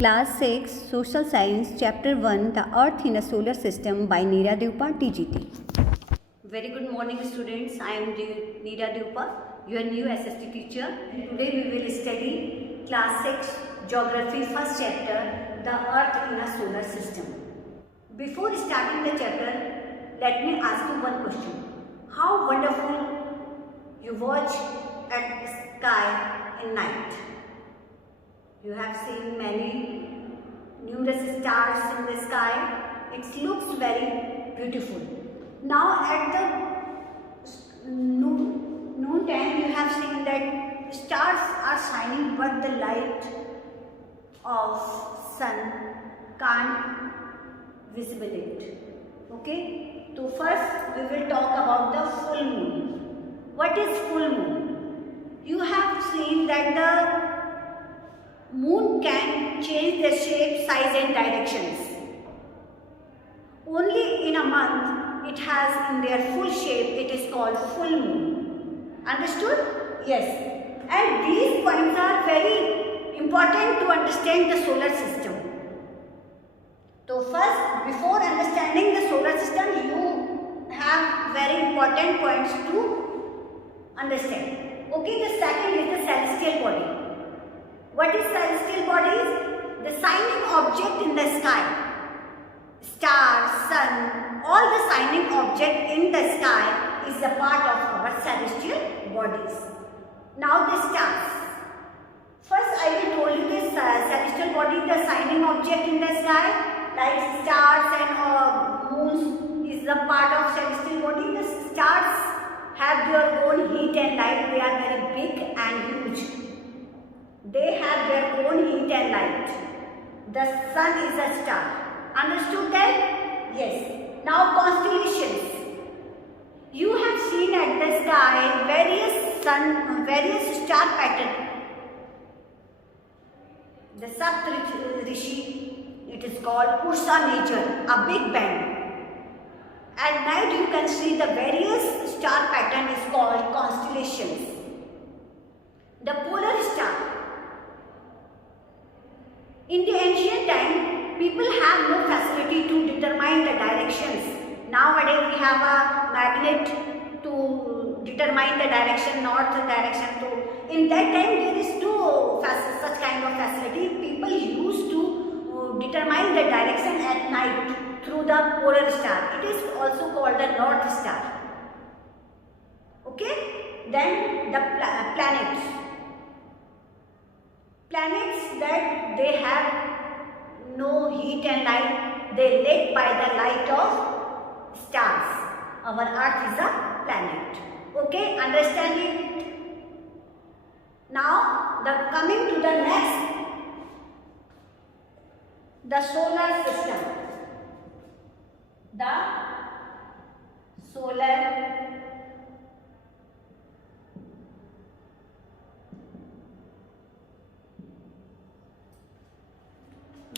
Class 6 Social Science Chapter 1 The Earth in a Solar System by Neera Dupa TGT. Very good morning students. I am Neera Dupa, your new SST teacher. Today we will study Class 6 Geography first chapter The Earth in a Solar System. Before starting the chapter, let me ask you one question. How wonderful you watch at the sky in night. You have seen many numerous stars in the sky. It looks very beautiful. Now at the noon time, you have seen that stars are shining, but the light of sun can't visible it. Okay. So first we will talk about the full moon. What is full moon? You have seen that the moon can change the shape, size and directions. Only in a month it has in their full shape. It is called full moon. Understood? Yes. And these points are very important to understand the solar system. So first, before understanding the solar system, you have very important points to understand. Okay, the second is the celestial body. What is celestial bodies? The shining object in the sky. Star, sun, all the shining object in the sky is a part of our celestial bodies. Now the stars. First I will tell you this celestial body, the shining object in the sky, like stars and moons is a part of celestial body. The stars have their own heat and light. They are very big and huge. They have their own heat and light. The sun is a star. Understood that? Yes. Now constellations. You have seen at the sky various star pattern. The Saptarishi, it is called Ursa Major, a big bang. At night you can see the various star pattern is called constellations. The polar star. In the ancient time, people have no facility to determine the directions. Nowadays, we have a magnet to determine the direction, north direction. So, in that time, there is no such kind of facility. People used to determine the direction at night through the polar star. It is also called the North Star. Okay? Then the planets. Planets that they have no heat and light, they lit by the light of stars. Our Earth is a planet. Okay, understand it? Now, coming to the next, the solar system. The solar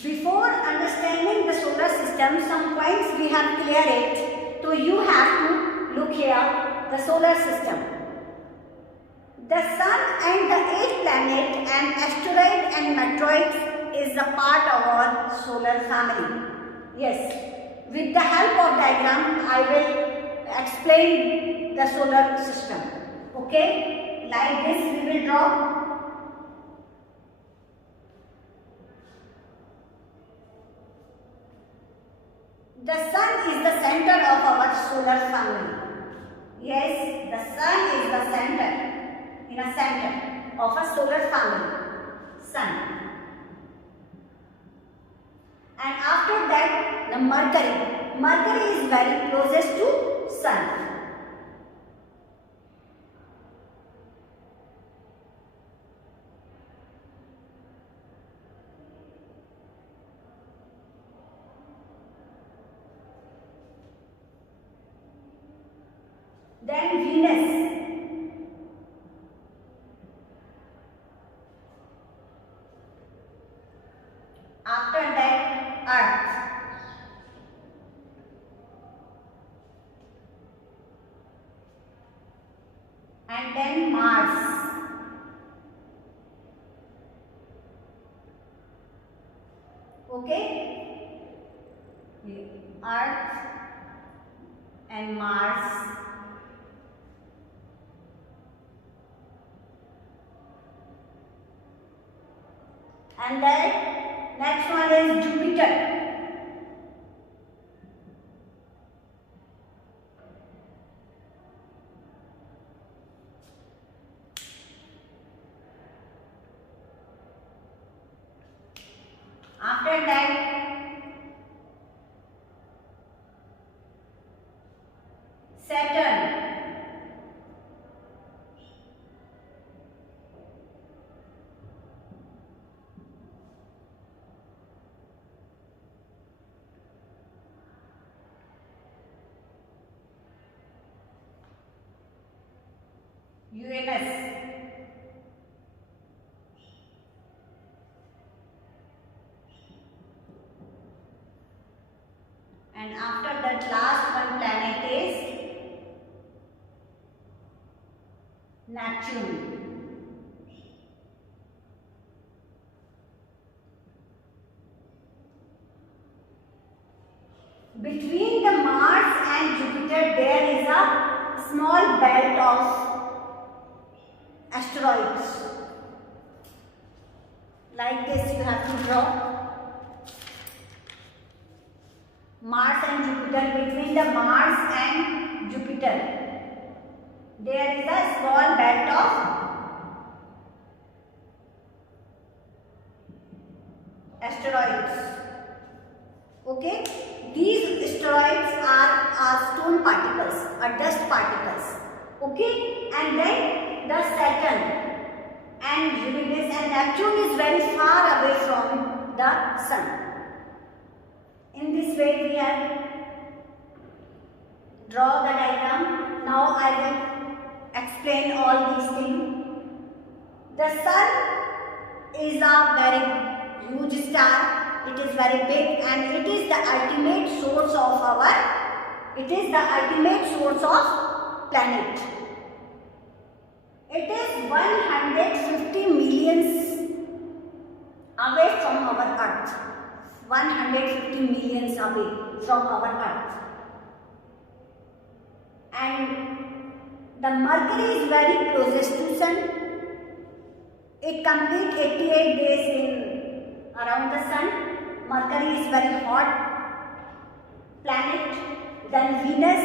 Before understanding the solar system, some points we have cleared it. So you have to look here, the solar system. The sun and the 8 planets and asteroids and meteoroids is a part of our solar family. Yes, with the help of diagram, I will explain the solar system. Okay, like this we will draw. The sun is the center of our solar family. Yes, the sun is the center of a solar family. Sun. And after that, the Mercury. Mercury is very closest to sun. Then Venus. After that, Earth. And then Mars. Okay, Earth and Mars, and then next one is Jupiter. After that, Saturn. Uranus. And after that last one planet is Neptune. Between the Mars and Jupiter there is a small belt of asteroids. Like this you have to draw. Mars and Jupiter, between the Mars and Jupiter there is a small belt of asteroids. Okay, these asteroids are stone particles or dust particles. Okay, and then the Saturn and Uranus and Neptune is very far away from the Sun. In this way we have draw the diagram. Now I will explain all these things. The Sun is a very huge star. It is very big and it is the ultimate source of planet. It is 150 millions away from our Earth. 150 millions away from our Earth. And the Mercury is very closest to Sun. It completes 88 days around the Sun. Mercury is very hot planet. Then Venus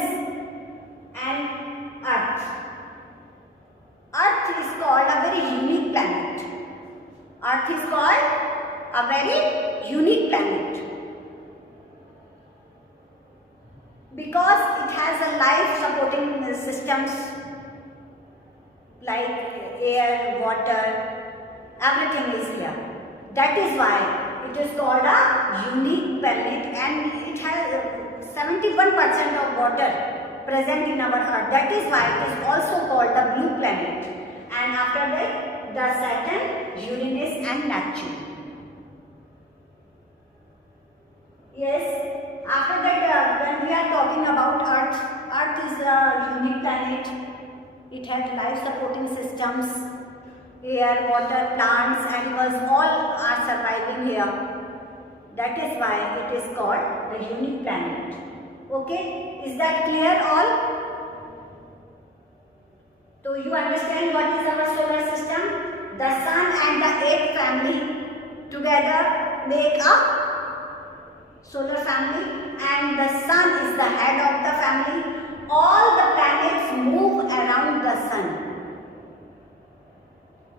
and Earth. Earth is called a very unique planet. Earth is called a very unique planet because it has a life supporting systems like air, water, everything is here. That is why it is called a unique planet and it has 71% of water present in our Earth. That is why it is also called the blue planet. And after that, the Saturn, Uranus and Neptune. Yes, after that when we are talking about Earth, Earth is a unique planet. It has life supporting systems, air, water, plants, animals, all are surviving here. That is why it is called the unique planet. Okay, is that clear all? So you understand what is our solar system? The Sun and the 8 family together make a solar family and the Sun is the head of the family. All the planets move around the Sun.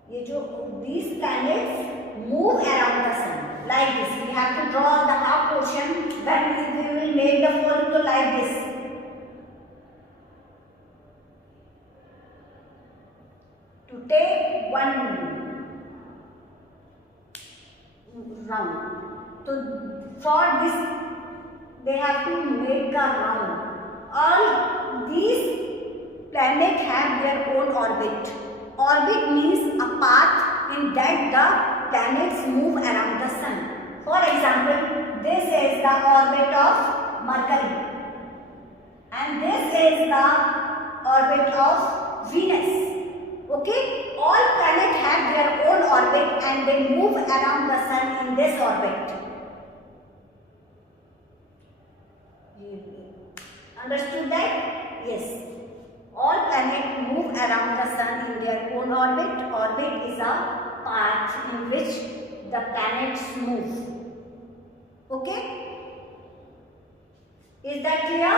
These planets move around the Sun. Like this, we have to draw the half portion, then we will make the full to like this. To take one round. So for this, they have to make a round. All these planets have their own orbit. Orbit means a path in that the planets move around the Sun. For example, this is the orbit of Mercury and this is the orbit of Venus. Okay, all planets have their own orbit and they move around the Sun in this orbit. Understood that? Yes. All planets move around the sun in their own orbit. Orbit is a path in which the planets move. Okay? Is that clear?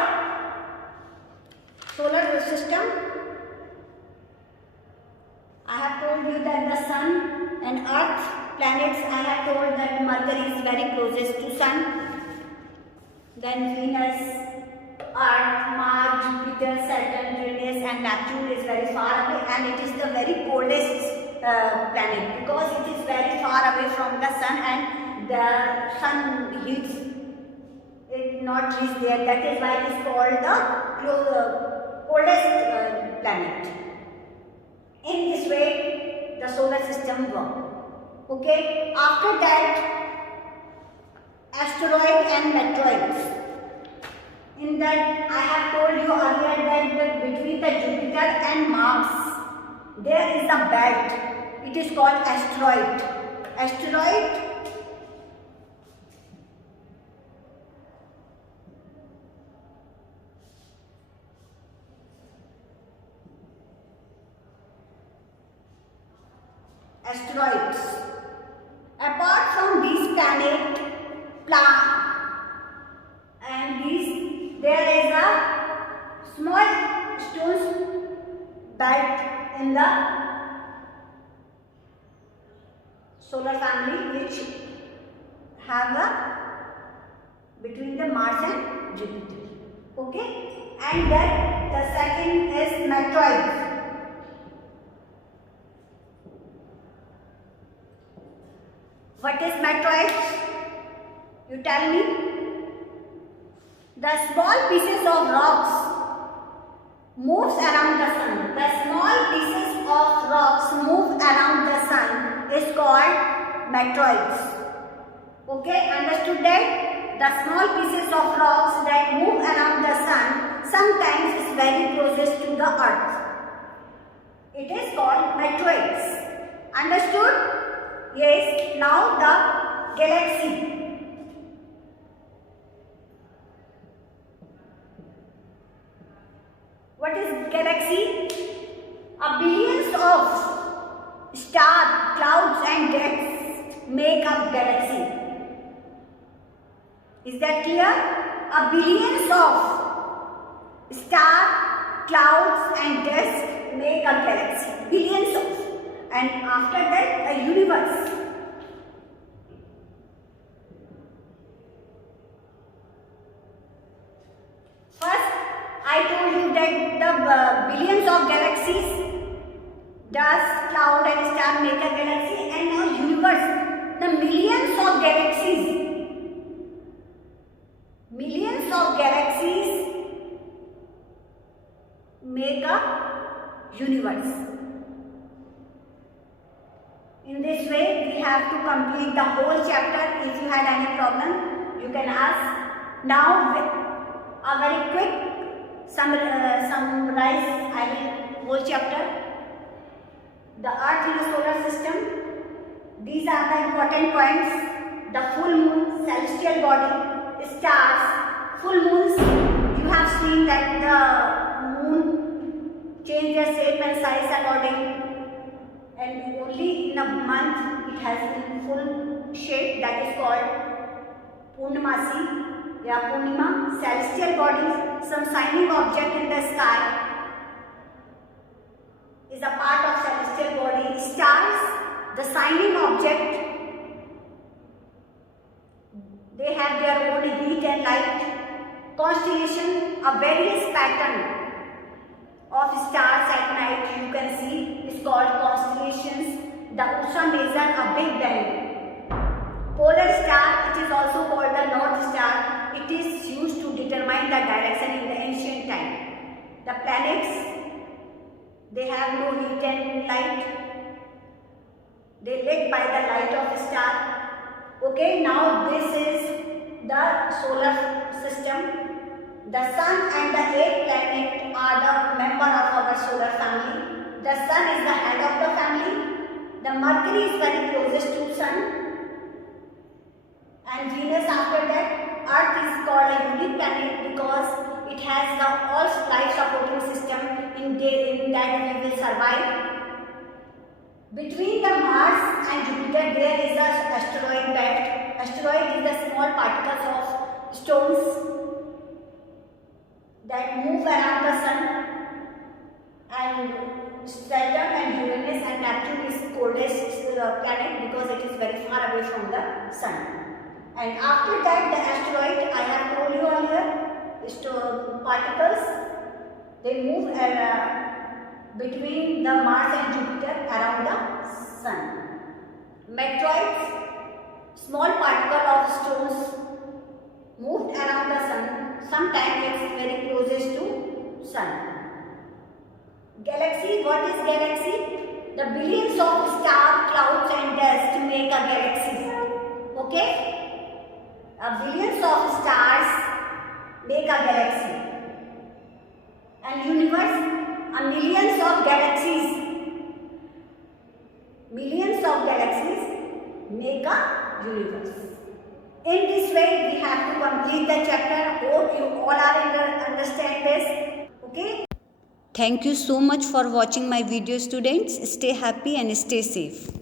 Solar system. I have told you that the sun and earth planets, I have told that Mercury is very closest to sun. Then Venus, Earth, Mars, Jupiter, Saturn, Uranus and Neptune is very far away, and it is the very coldest planet because it is very far away from the sun and the sun heats it not reach there. That is why it is called the coldest planet. In this way, the solar system works. Okay. After that, asteroid and meteoroids. In that, I have told you earlier that between the Jupiter and Mars, there is a belt. It is called asteroid. Asteroid asteroids. Apart from these planets, and these, there is a small stones belt in the solar family which have a between the Mars and Jupiter. Okay, and then the second is meteoroids. What is meteoroids? You tell me. The small pieces of rocks moves around the sun. The small pieces of rocks move around the sun is called meteoroids. Okay, understood that? The small pieces of rocks that move around the sun sometimes is very closest to the earth. It is called meteoroids. Understood? Yes, now the galaxy. What is galaxy? A billions of stars, clouds and gas make up galaxy. Is that clear? A billions of stars, clouds and gas make a galaxy. Billions of. And after that, a universe. First, I told you that the billions of galaxies, dust, cloud and star make a galaxy, and now universe, the millions of galaxies make a universe. In this way, we have to complete the whole chapter. If you had any problem, you can ask. Now, a very quick summarize whole chapter. The Earth in the solar system. These are the important points. The full moon, celestial body, stars, full moons. You have seen that the moon changes shape and size according. And only in a month it has been full shape, that is called Purnamasi, Purnima. Celestial bodies, some shining object in the sky is a part of celestial body. Stars, the shining object, they have their own heat and light. Constellation, a various pattern of stars at night you can see is called constellations. The Ursa Major, a big bang. Polar star, it is also called the North Star. It is used to determine the direction in the ancient time. The planets, they have no heat and light. They lit by the light of a star. Okay, now this is the solar system. The sun and the 8 planets are the member of our solar family. The sun is the head of the family. The Mercury is very closest to sun. And Venus after that. Earth is called a unique planet because it has the all life supporting system in that we will survive. Between the Mars and Jupiter there is a asteroid belt. Asteroid is the small particles of stones that move around the sun, and Saturn and Uranus and Neptune is coldest planet because it is very far away from the sun. And after that the asteroid, I have told you earlier, particles, they move between the Mars and Jupiter around the sun. Meteoroids, small particle of stones moved around the sun. Sometimes it's very closest to sun. Galaxy, what is galaxy? The billions of star clouds and dust make a galaxy. Okay? Billions of stars make a galaxy. And universe, millions of galaxies. Millions of galaxies make a universe. In this way, we have to complete the chapter. Hope you all are understand this. Okay? Thank you so much for watching my video, students. Stay happy and stay safe.